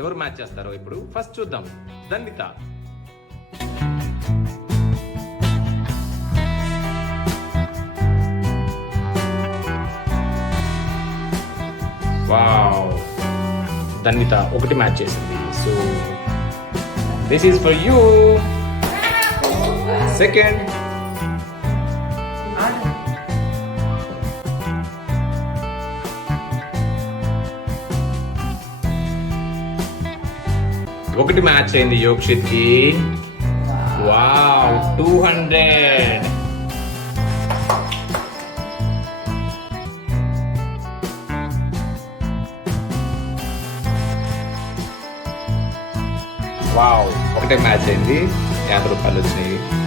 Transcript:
ఎవరు మ్యాచ్ చేస్తారో ఇప్పుడు ఫస్ట్ చూద్దాం. దండిత. వావ్, దండిత ఒకటి మ్యాచ్ చేసింది. So this is for you. Second. ఒకటి మ్యాచ్ అయింది యోక్షిత్ కి. వావ్, 200. వావ్, ఒకటే మ్యాచ్ అయింది, 50 రూపాయలు వచ్చినాయి.